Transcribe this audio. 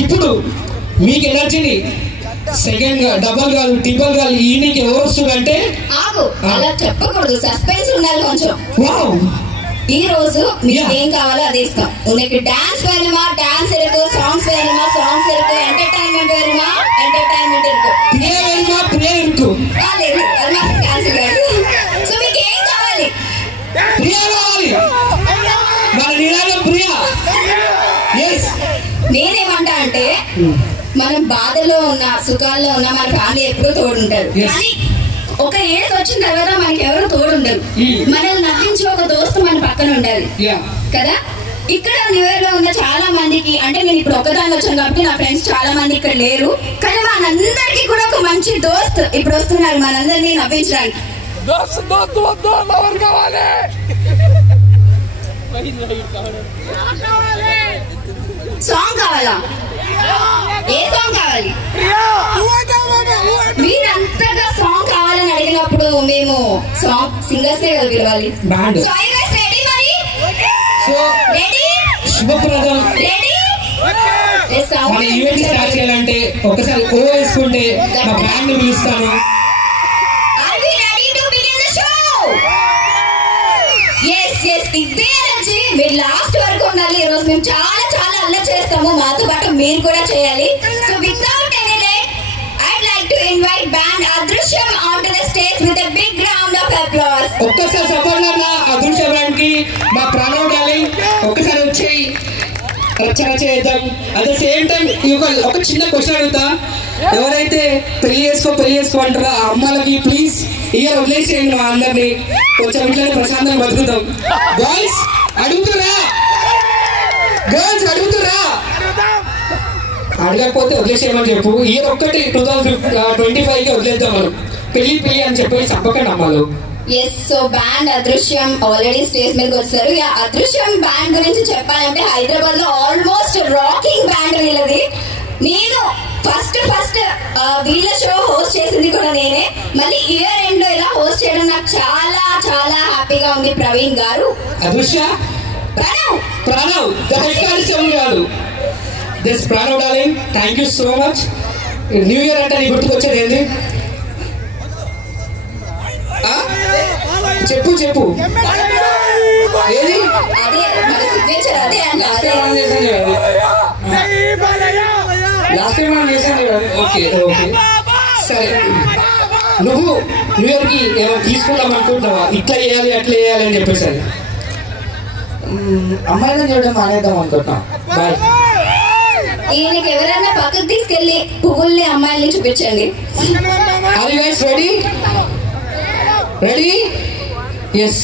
ఇప్పుడు మీకు ఎనర్జీని సెకండ్ డబల్ కాదు ట్రిపుల్ కాదు ఈయనకి ఎవరు వస్తుందంటే అలా చెప్పకూడదు, సస్పెన్స్ ఉండాలి కొంచెం. ఈ రోజు మీకు ఏం కావాలో అది ఇస్తాం. ఉనికి డాన్స్ వేరుమా, డాన్స్ ఇరుకు, సాంగ్స్ వేరుమా, సాంగ్స్ ఇరుకు, ఎంటర్టైన్మెంట్ వేరుమా, ఎంటర్టైన్మెంట్ ఇరుకు, సో మీకు ఏం కావాలి? నేనేమంటా అంటే మనం బాధలో ఉన్న సుఖాల్లో ఉన్న మన ఫ్యామిలీ ఎప్పుడూ తోడుంటారు. కానీ ఒక ఏజ్ వచ్చిన తర్వాత మనకి ఎవరు తోడుండరు. మనల్ని నవ్వించి ఒక దోస్తు మన పక్కన ఉండాలి కదా. ఇక్కడ న్యూ ఇయర్ లో ఉన్న చాలా మందికి, అంటే నేను ఇప్పుడు ఒకదాన్ని వచ్చాను కాబట్టి నా ఫ్రెండ్స్ చాలా మంది ఇక్కడ లేరు, కానీ మనందరికి కూడా ఒక మంచి దోస్త్ ఇప్పుడు వస్తున్నారు మనందరినీ నవ్వించడానికి. సాంగ్ కావాలా? ఏ సాంగ్ కావాలి? మీరంతగా సాంగ్ కావాలని అడిగినప్పుడు మేము సాంగ్ సింగర్స్ నే కదా పిలవాలి. శుభప్రదం మన ఈవెంట్ స్టార్ట్ చేయాలంటే ఒకసారి ఓ వేసుకుంటే మా బ్యాండ్ ని పిలుస్తాను. ఇదే ఎనర్జీ మీరు లాస్ట్ వరకు ఉండాలి. ఈ రోజు మేము చాలా చాలా అల్లరి చేస్తాము, మాతో పాటు మీరు కూడా చేయాలి. So without any late I'd like to invite band Adrushyam on to the stage with a big round of applause. ఒక్కసారి సపోర్ట్ అన్న అదృశ్య బ్యాండ్ కి మా ప్రాణం డార్లింగ్ ఒక్కసారి వచ్చి రచన చేద్దాం. అట్ ద సేమ్ టైం ఒక చిన్న క్వశ్చన్ అడుగుతా, ఎవరైతే పెళ్లి చేసుకో అంటారో ఆ అమ్మాలకి ప్లీజ్ ఇయర్ వదిలేసేయండి మా అందరినీ, కొంచెం ఇట్లనే ప్రశాంతంగా బతుకుతాం. బాయ్స్ అడుగుతురా, గర్ల్స్ అడుగుతురా, అడగకపోతే వదిలేసేయమని చెప్పు. ఇయర్ ఒక్కటి 2025 కి వదిలేద్దాం మనం, పెళ్లి అని చెప్పి చెప్పకండి అమ్మాలు. సో బ్యాండ్ అదృశ్యం ఆల్రెడీ స్టేజ్ మీదకి వచ్చారు. అదృశ్యం బ్యాండ్ గురించి చెప్పాలంటే హైదరాబాద్ లో ఆల్మోస్ట్ రాకింగ్ బ్యాండ్ వీళ్ళది. నేను ఫస్ట్ వీళ్ళ షో హోస్ట్ చేసింది కూడా నేనే. మళ్ళీ ఇయర్ ఎండ్ లో ఇలా హోస్ట్ చేయడం నాకు చాలా చాలా హ్యాపీగా ఉంది. ప్రవీణ్ గారు, అదృశ్య, ప్రణవ్ కాదు Pranav darling, thank you so much. New year అంటే నీ గుర్తుకొచ్చేది ఏంటి? చెప్పు ఏది? లాస్ట్ టైం మనం చేసాను కదా. ఓకే సరే, నువ్వు న్యూ ఇయర్ కి ఏమైనా తీసుకుందాం అనుకుంటున్నావా? ఇట్లా చేయాలి అట్లా చేయాలి అని చెప్పేసి అమ్మాయిలను చూడడం మానేద్దాం అనుకుంటున్నాం. బాయ్. ఈయనకి ఎవరైనా పక్కకు తీసుకెళ్లి పువ్వుల్ని అమ్మాయిల్ని చూపించండి. Are you guys ready? Yes.